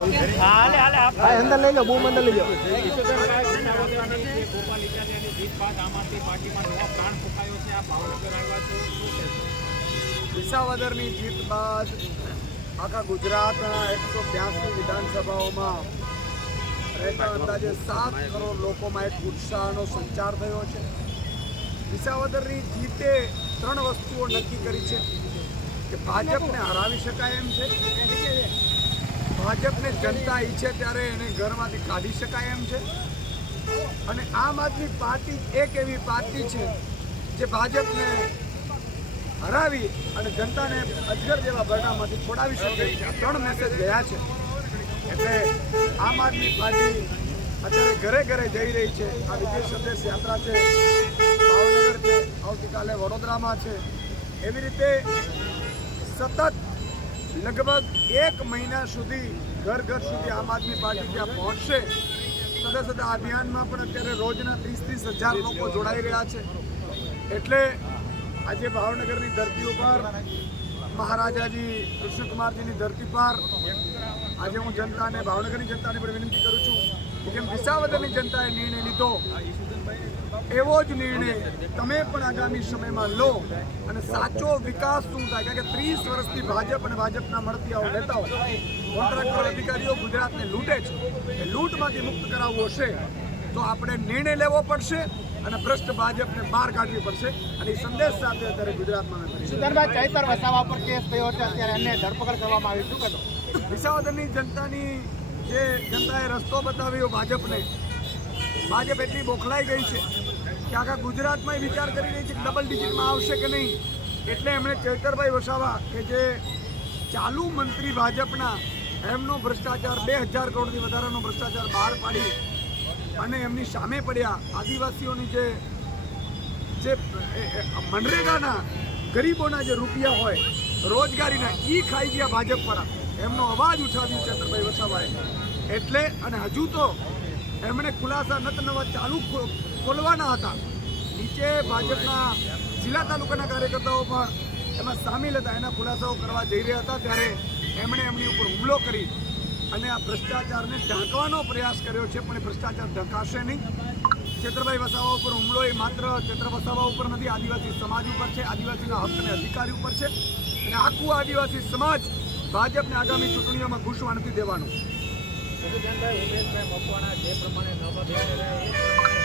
અંદર વિસાવદરની જીત બાદ આખા ગુજરાતના એકસો બ્યાસી વિધાનસભાઓમાં રહેતા અંદાજે સાત કરોડ લોકોમાં એક ઉત્સાહનો સંચાર થયો છે. વિસાવદરની જીતે ત્રણ વસ્તુઓ નક્કી કરી છે કે ભાજપને હરાવી શકાય એમ છે. ભાજપને જનતા ઈચ્છે ત્યારે એને ઘરમાંથી કાઢી શકાય એમ છે. અને આમ આદમી પાર્ટી એક એવી પાર્ટી છે જે ભાજપને હરાવી અને જનતાને અજગર જેવા બરડામાંથી છોડાવી શકે ત્રણ મેસેજ ગયા છે. એટલે આમ આદમી પાર્ટી અત્યારે ઘરે ઘરે જઈ રહી છે. આ વિદેશ સંદેશ યાત્રા છે. ભાવનગર છે. આવતીકાલે વડોદરામાં છે. એવી રીતે સતત લગભગ એક મહિના સુધી, ઘર ઘર સુધી આમ આદમી પાર્ટી ત્યાં પહોંચશે. સદા સદા અભિયાનમાં પણ અત્યારે રોજના ત્રીસ ત્રીસ હજાર લોકો જોડાઈ રહ્યા છે. એટલે આજે ભાવનગરની ધરતી ઉપર મહારાજાજી કૃષ્ણકુમારજીની ધરતી પર આજે હું જનતાને, ભાવનગરની જનતાને પણ વિનંતી કરું છું કે વિસાવદરની જનતાએ નિર્ણય લીધો એવો જ નિર્ણય તમે પણ આગામી સમયમાં લો અને સાચો વિકાસ શું થાય? કારણ કે ત્રીસ વર્ષથી ભાજપ અને ભાજપના મળતી આવો નેતાઓ કોન્ટ્રાક્ટર અધિકારીઓ ગુજરાતને લૂંટે છે. એ લૂંટમાંથી મુક્ત કરાવવું હશે તો આપણે નિર્ણય લેવો પડશે અને ભ્રષ્ટ ભાજપને બહાર કાઢવી પડશે. અને એ સંદેશ સાથે અત્યારે ગુજરાતમાં સુધરભાઈ ચૈતર વસાવા પર કેસ થયો છે. અત્યારે એમને ધરપકડ કરવામાં આવી. શું કહો વિસાવદરની જનતાની જે જનતાએ રસ્તો બતાવ્યો ભાજપને ભાજપ એટલી બોખલાઈ ગઈ છે કે આખા ગુજરાતમાં એ વિચાર કરી રહી છે કે ડબલ ડિજિટમાં આવશે કે નહીં? એટલે એમણે ચેતરભાઈ વસાવા કે જે ચાલુ મંત્રી ભાજપના, એમનો ભ્રષ્ટાચાર બે હજાર કરોડથી વધારાનો ભ્રષ્ટાચાર બહાર પાડી અને એમની સામે પડ્યા આદિવાસીઓની જે જે, એ- એ, મનરેગાના ગરીબોના જે રૂપિયા હોય, રોજગારીના, ઈ ખાઈ ગયા ભાજપ પર. એમનો અવાજ ઉઠાવ્યો ચંદ્રભાઈ વસાવાએ. એટલે, અને હજુ તો એમણે ખુલાસા નત નવા ચાલુ ખોલવાના હતા. નીચે ભાજપના જિલ્લા તાલુકાના કાર્યકર્તાઓ પણ એમાં સામેલ હતા. એના ખુલાસાઓ કરવા જઈ રહ્યા હતા. ત્યારે એમણે એમની ઉપર હુમલો કરી અને આ ભ્રષ્ટાચારને ઢાંકવાનો પ્રયાસ કર્યો છે, પણ એ ભ્રષ્ટાચાર ઢંકાશે નહીં. ચેત્રભાઈ વસાવા ઉપર હુમલો એ માત્ર ચેત્ર વસાવા ઉપર નથી. આદિવાસી સમાજ ઉપર છે. આદિવાસીના હક અને અધિકાર ઉપર છે. અને આખું આદિવાસી સમાજ ભાજપને આગામી ચૂંટણીઓમાં ઘૂસવા નથી દેવાનું. સુધીરભાઈ ઉમેશભાઈ જે પ્રમાણે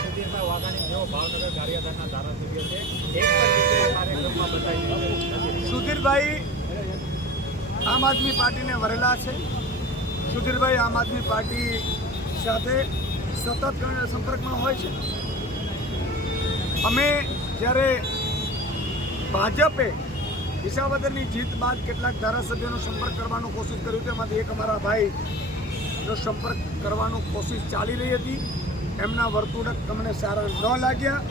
સુધીરભાઈ વાઘાણી જેઓ ભાવનગર કાર્યકરના ધારાસભ્ય છે કાર્યક્રમમાં સુધીરભાઈ આમ આદમી પાર્ટીને વરેલા છે. સુધીરભાઈ આમ આદમી પાર્ટી સાથે સતત સંપર્કમાં હોય છે. અમે જ્યારે ભાજપે વિસાવદરની જીત બાદ કેટલાક ધારાસભ્યોનો સંપર્ક કરવાનો કોશિશ કર્યું, તેમાંથી એક અમારા ભાઈનો સંપર્ક કરવાનો કોશિશ ચાલી રહી હતી. એમના વર્તુળક અમને સારા ન લાગ્યા.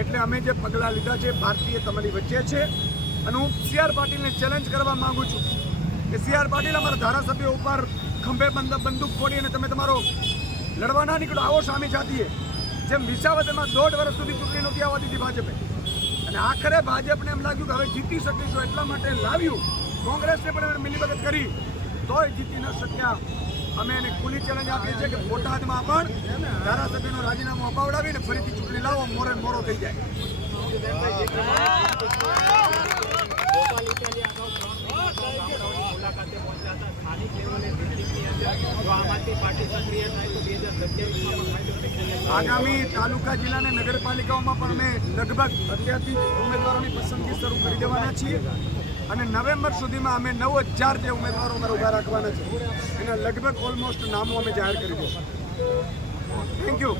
એટલે અમે જે પગલાં લીધા છે ભારતીય તમારી વચ્ચે છે. અને હું સી આર પાટીલને ચેલેન્જ કરવા માગું છું કે સી આર પાટીલ અમારા ધારાસભ્યો ઉપર ખંભે બંદૂક ફોડી અને તમે તમારો લડવા ના નીકળો, આવો સામે જાતીએ જેમ વિસાવદરમાં દોઢ વર્ષ સુધી ચૂંટણી નહોતી આવવા દીધી ભાજપે. અને આખરે ભાજપને એમ લાગ્યું કે હવે જીતી શકીશું એટલા માટે લાવ્યું. કોંગ્રેસને પણ એમણે મિલીભગત કરી. તોય જીતી ન શક્યા. અમે એને ખુલ્લી ચેલેન્જ આપીએ છીએ કે બોટાદમાં પણ ધારાસભ્યનું રાજીનામું અપાવડાવીને ફરીથી ચૂંટણી લાવો, મોરે મોરો થઈ જાય. આગામી તાલુકા જિલ્લા નગરપાલિકાઓમાં પણ અમે લગભગ અત્યારથી ઉમેદવારોની પસંદગી શરૂ કરી દેવાના છીએ. અને નવેમ્બર સુધીમાં અમે નવ હજાર જે ઉમેદવારો અમારે ઊભા રાખવાના છે, એના લગભગ ઓલમોસ્ટ નામો અમે જાહેર કરી દઈશું થેન્ક યુ